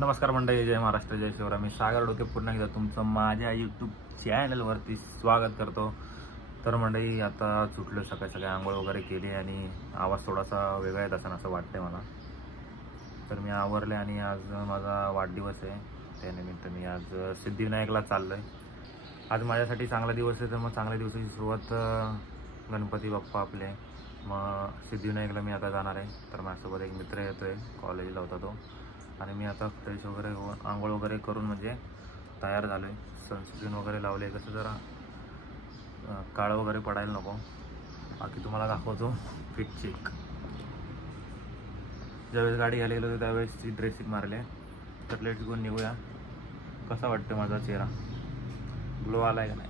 नमस्कार मंडळी, जय महाराष्ट्र, जय शिवराय. मी सागर डोके पुन्हा एकदा तुमचं माझ्या यूट्यूब चॅनलवरती स्वागत करतो. तर मंडळी आता सुटलो, सकाळी आंघोळ वगैरे केली आणि आवाज थोडासा वेगळा येत असं वाटतंय मला. तर मी आवरले आणि आज माझा वाढदिवस आहे. त्यानिमित्त मी आज सिद्धिविनायकला चाललो आहे. आज माझ्यासाठी चांगला दिवस आहे. तर मग चांगल्या दिवसाची सुरुवात गणपती बाप्पा आपले. मग सिद्धिविनायकला मी आता जाणार आहे. तर माझ्यासोबत एक मित्र येतो आहे, कॉलेजला होता तो. आणि मी आता फ्रेश वगैरे आंघोळ वगैरे करून म्हणजे तयार झालो आहे. सनस्क्रीन वगैरे लावले, कसं जरा काळं वगैरे पडायला नको. बाकी तुम्हाला दाखवतो फिट चेक. ज्यावेळेस गाडी घ्यायला गेलो होतो त्यावेळेस ती ड्रेसिंग मारले. तर लेट्स गो, निघूया. कसा वाटतं माझा चेहरा, ग्लो आला आहे का नाही?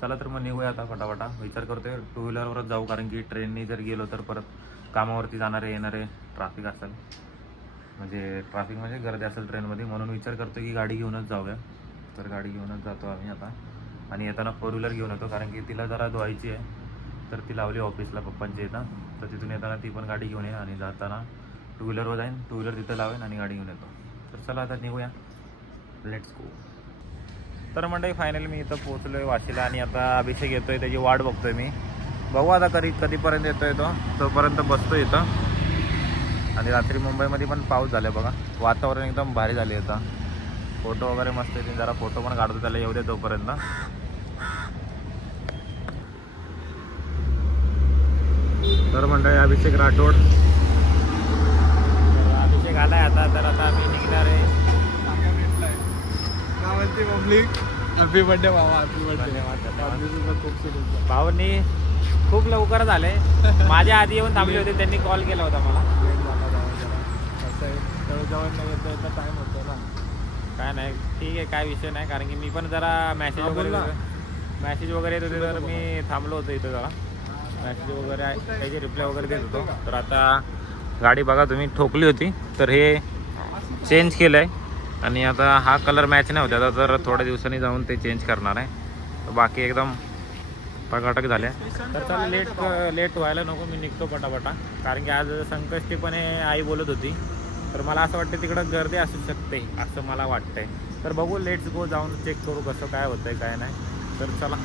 चला तर मग निघूया आता फटाफटा. विचार करतोय टू व्हीलरवरच जाऊ, कारण की ट्रेननी जर गेलो तर परत कामावरती जाणारे येणारे ट्रॅफिक असेल, म्हणजे गर्दी असेल ट्रेनमध्ये. म्हणून विचार करतो की गाडी घेऊनच जाऊया. तर गाडी घेऊनच जातो आम्ही आता. आणि येताना फोर व्हीलर घेऊन येतो, कारण की तिला जरा धुवायची आहे. तर ती लावली ऑफिसला पप्पांची येतं. तर तिथून येताना ती पण गाडी घेऊन येईल आणि जाताना टू व्हीलरवर जाईन. टू व्हीलर तिथं लावेन आणि गाडी घेऊन येतो. तर चला आता निघूया, लेट्स गो. तर मंडळी फायनली मी इथं पोहोचलो आहे वाशीला. आणि आता अभिषेक येतो आहे, त्याची वाट बघतोय मी. बघू आता कधीपर्यंत येतोय तो. तोपर्यंत बसतो इथं. आणि रात्री मुंबईमध्ये पण पाऊस झाला बघा. वातावरण एकदम भारी झाले आता. फोटो वगैरे मस्त येते. जरा फोटो पण काढतो त्याला येऊ दे तोपर्यंत. तर मंडळी अभिषेक राठोड, अभिषेक आलाय आता. तर आता आम्ही निघणार आहे. पब्लिक हॅपी बर्थडे भावा, हॅपी बर्थडे. भाऊंनी खूप लवकर झाले. माझ्या आधी येऊन थांबले होते, त्यांनी कॉल केला होता मला. जेवण नाही येतं, टाइम होतो ना. काय नाही, ठीक आहे, काय विषय नाही. कारण की मी पण जरा मॅसेज वगैरे येत होते. तर मी थांबलो होतो इथं. जरा मॅसेज वगैरे त्याची रिप्लाय वगैरे देत होतो. तर आता गाडी बघा तुम्ही, ठोकली होती. तर हे चेंज केलं आहे. आणि आता हा कलर मॅच नाही होता, तर थोड्या दिवसांनी जाऊन ते चेंज करणार आहे. तर बाकी एकदम टकाटक झाले. तर चला लेट व्हायला नको, मी निघतो पटापटा. कारण की आज संकष्टी पण आई बोलत होती. तर मला असं वाटतं तिकडं गर्दी असू शकते असं मला वाटतंय. तर बघू, लेट्स गो, जाऊन चेक करू कसं काय होतंय काय नाही. तर चला.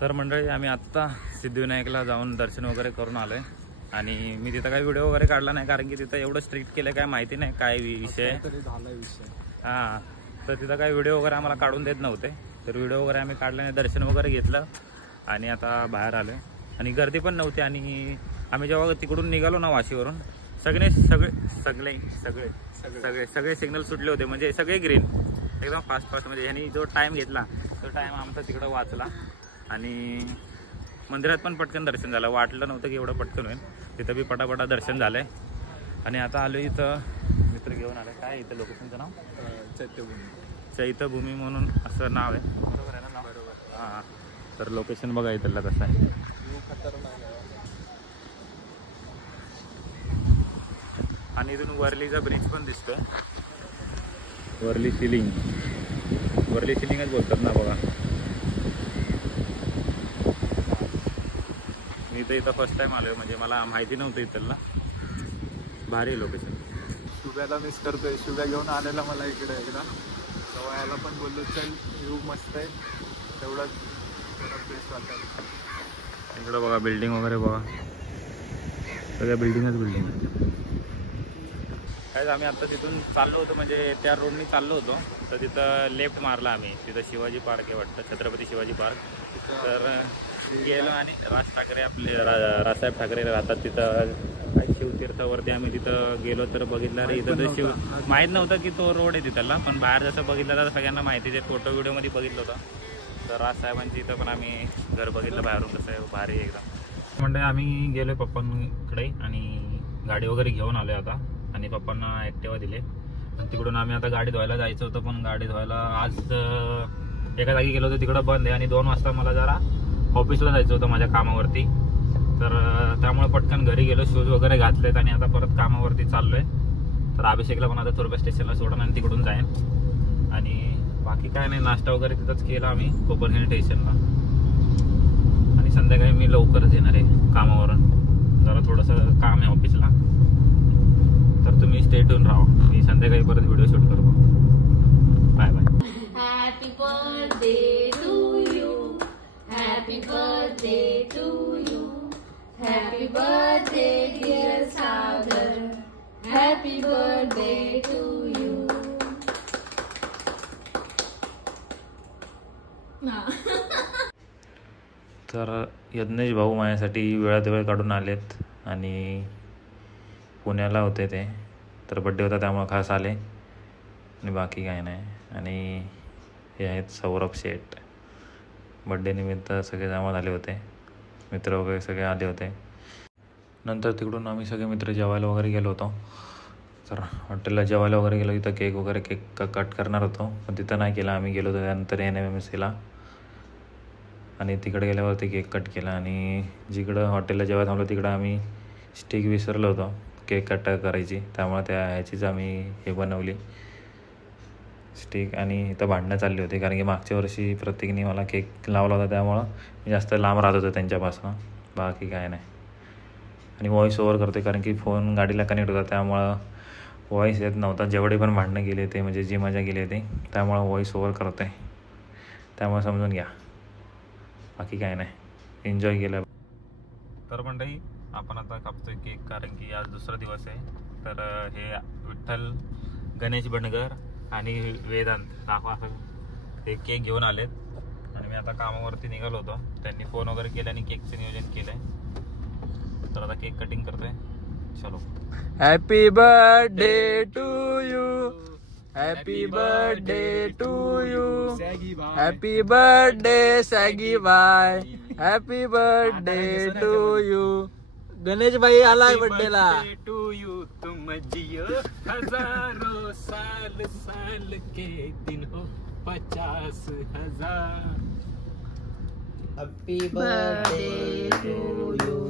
तर मंडळी आम्ही आत्ता सिद्धिविनायकला जाऊन दर्शन वगैरे करून आलो आहे. आणि मी तिथं काही व्हिडिओ वगैरे काढला नाही, कारण की तिथं एवढं स्ट्रिक्ट केलं काय माहिती नाही काय विषय. हां, तर तिथं काही व्हिडिओ वगैरे आम्हाला काढून देत नव्हते. तर व्हिडिओ वगैरे आम्ही काढल्याने दर्शन वगैरे घेतलं आणि आता बाहेर आलो. आणि गर्दी पण नव्हती. आणि आम्ही जेव्हा तिकडून निघालो ना वाशीवरून, सगळे सिग्नल सुटले होते. म्हणजे सगळे ग्रीन, एकदम फास्ट. म्हणजे ह्यांनी जो टाईम घेतला तो टाईम आमचा तिकडं वाचला. आणि मंदिरात पण पटकन दर्शन झालं. वाटलं नव्हतं की एवढं पटकन होईल. तिथं बी पटापटा दर्शन झालंय. आणि आता आलो इथं, मित्र घेऊन आलं. काय इथं लोकेशनचं नाव? चैत्यभूमी म्हणून असं नाव आहे. बरोबर आहे ना नाव? बरोबर. हां, तर लोकेशन बघा इथलं कसं आहे. आणि इथून वर्लीचा ब्रिज पण दिसतोय. वर्ली सिलिंगच बोलतात ना बघा. मी तर इथं फर्स्ट टाइम आलोय, म्हणजे मला माहिती नव्हतं इथलं. भारी लोकेशन. शुभ्याला मिस करतोय. शुभ्या घेऊन आलेला मला इकडे एकदा, तेव्हा याला पण बोललो चल व्ह्यू मस्त आहे, तेवढंच फ्रेश वाटतं. इकडं बघा बिल्डिंग वगैरे बघा, सगळ्या बिल्डिंग. काय आम्ही आता तिथून चाललो होतो, म्हणजे त्या रोडनी चाललो होतो. तर तिथं लेफ्ट मारला आम्ही. तिथं शिवाजी पार्क आहे वाटतं, छत्रपती शिवाजी पार्क. तर गेलो आणि राजसाहेब ठाकरे राहतात तिथं. शिवतीर्थावरती आम्ही तिथं गेलो. तर बघितलं रे इथं तर माहीत नव्हतं की तो रोड आहे तिथला. पण बाहेर जसं बघितलं तर सगळ्यांना माहिती आहे. फोटो व्हिडिओमध्ये बघितलं होतं. तर राजसाहेबांची इथं पण आम्ही घर बघितलं बाहेरून, कसं आहे भारी एकदम. म्हणजे आम्ही गेलो पप्पांकडे आणि गाडी वगैरे घेऊन आलो आता. आणि पप्पांना ॲक्टिवा दिले. आणि तिकडून आम्ही आता गाडी धुवायला जायचं होतं. पण गाडी धुवायला आज एका जागी गेलो होतो, तिकडं बंद आहे. आणि 2 वाजता मला जरा ऑफिसला जायचं होतं माझ्या कामावरती. तर त्यामुळे पटकन घरी गेलो, शूज वगैरे घातलेत आणि आता परत कामावरती चाललो आहे. तर अभिषेकला पण आता थोरप्या स्टेशनला सोडून आणि तिकडून जाईन. आणि बाकी काय नाही, नाश्ता वगैरे तिथंच केला आम्ही कोपरखेड स्टेशनला. आणि संध्याकाळी मी लवकरच येणार आहे कामावरून. जरा थोडंसं काम आहे स्टे ट्यून राहा. मी संध्याकाळी परत व्हिडिओ शूट करतो. Bye bye. Happy birthday to you. Happy birthday to you. Happy birthday dear Sagar. Happy birthday to you. तर यज्ञेश भाऊ माझ्यासाठी वेळात वेळ काढून आलेत आणि पुण्याला होते ते. तर बड्डे होता त्यामुळं खास आले आणि बाकी काय नाही. आणि हे आहेत सौरभ शेठ. बड्डेनिमित्त सगळे जमा झाले होते, मित्र वगैरे सगळे आले होते. नंतर तिकडून आम्ही सगळे मित्र जेवायला वगैरे गेलो होतो. तर हॉटेलला जेवायला वगैरे गेलो. इथं केक कट करणार होतो पण तिथं नाही केला. आम्ही गेलो होतो त्यानंतर NMMCला आणि तिकडे गेल्यावरती केक कट केला. आणि जिकडं हॉटेलला जेवायला थांबलो तिकडं आम्ही स्टिक विसरलो होतो केक कट करायची. त्यामुळे ह्याचीच आम्ही हे बनवली स्टिक. आणि इथं भांडणं चालली होती कारण की मागच्या वर्षी प्रत्येकीने मला केक लावला होता त्यामुळं मी जास्त लांब राहत होतो त्यांच्यापासून. बाकी काय नाही. आणि व्हॉईस ओव्हर करते कारण की फोन गाडीला कनेक्ट होता त्यामुळं व्हॉईस येत नव्हता. जेवढे पण भांडणं गेले ते म्हणजे जी मजा गेली ते त्यामुळं व्हॉईस ओव्हर करते. त्यामुळे समजून घ्या. बाकी काय नाही. एन्जॉय केलं. तर मंडळी आपण आता कापतोय केक कारण की आज दुसरा दिवस आहे. तर हे विठ्ठल, गणेश बनगर आणि वेदांत दाखवा ते केक घेऊन आलेत. आणि मी आता कामावरती निघालो होतो. त्यांनी फोन वगैरे केला आणि केकचं नियोजन केलंय. तर आता केक कटिंग करतोय. चलो. Happy birthday to you. Happy birthday to you. Happy birthday Saggy bye. Happy birthday to you. Ganesh भाई आलाय बर्थडेला. टू यू तुम जियो हजारों साल साल के दिन हो 50,000. Happy birthday to you.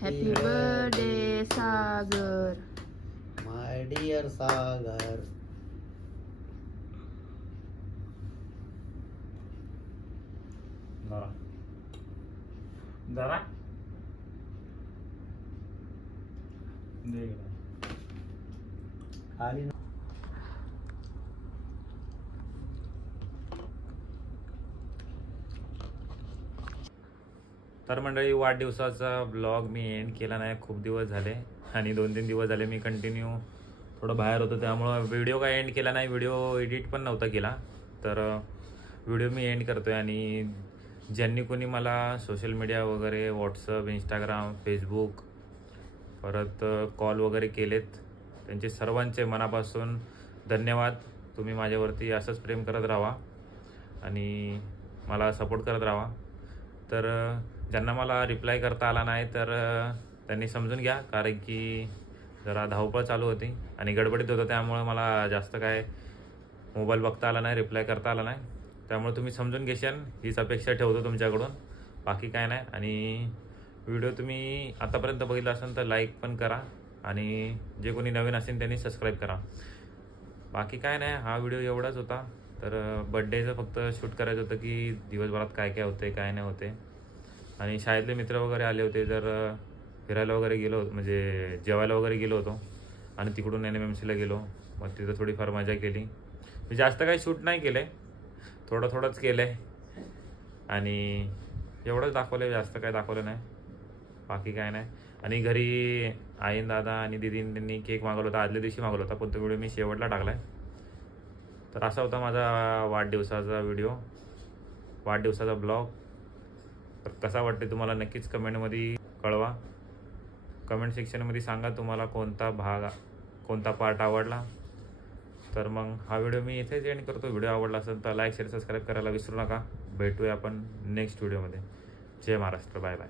Happy birthday Sagar. My dear Sagar. जरा खाली तर मंडळी वाढदिवसाचा ब्लॉग मी एंड केला नाही. खूप दिवस झाले आणि 2-3 दिवस झाले मी कंटिन्यू थोडं बाहेर होतो त्यामुळं व्हिडिओ काय एंड केला नाही. व्हिडिओ एडिट पण नव्हता केला. तर व्हिडिओ मी एंड करतोय. आणि ज्यांनी कोणी मला सोशल मीडिया वगैरे व्हॉट्सअप, इंस्टाग्राम, फेसबुक परत कॉल वगैरे केलेत त्यांचे सर्वांचे मनापासून धन्यवाद. तुम्ही माझ्यावरती असंच प्रेम करत राहा आणि मला सपोर्ट करत राहा. तर ज्यांना मला रिप्लाय करता आला नाही तर त्यांनी समजून घ्या कारण की जरा धावपळ चालू होती आणि गडबडीत होतं त्यामुळं मला जास्त काय मोबाईल बघता आला नाही, रिप्लाय करता आला नाही. त्यामुळे तुम्ही समजून घेशाल हीच अपेक्षा ठेवतो तुमच्याकडून. बाकी काय नाही. आणि व्हिडिओ तुम्ही आतापर्यंत बघितला असेल तर लाईक पण करा आणि जे कोणी नवीन असेल त्यांनी सबस्क्राईब करा. बाकी काय नाही. हा व्हिडिओ एवढाच होता. तर बड्डेचं फक्त शूट करायचं होतं की दिवसभरात काय काय होते काय नाही होते. आणि शाळेतले मित्र वगैरे आले होते तर फिरायला वगैरे गेलो म्हणजे जेवायला वगैरे गेलो होतो आणि तिकडून NMMCला गेलो. मग तिथं थोडीफार मजा केली. मी जास्त काही शूट नाही केलं आहे, थोडंच केलं आहे आणि एवढंच दाखवलं. जास्त काय दाखवलं नाही. बाकी काय नाही. आणि घरी आईन दादा आणि दीदीने त्यांनी केक मागवला होता. आदल्या दिवशी मागवला होता पण तो व्हिडिओ मी शेवटला टाकला आहे. तर असा होता माझा वाढदिवसाचा व्हिडिओ, वाढदिवसाचा ब्लॉग. तर कसा वाटते तुम्हाला नक्कीच कमेंटमध्ये कळवा. कमेंट सेक्शनमध्ये सांगा तुम्हाला कोणता पार्ट आवडला. तर मग हा व्हिडिओ मी इथेच एंड करतो. व्हिडिओ आवडला असेल तर लाईक, शेअर, सबस्क्राईब करायला विसरू नका. भेटूया आपण नेक्स्ट व्हिडिओमध्ये. जय महाराष्ट्र. Bye bye.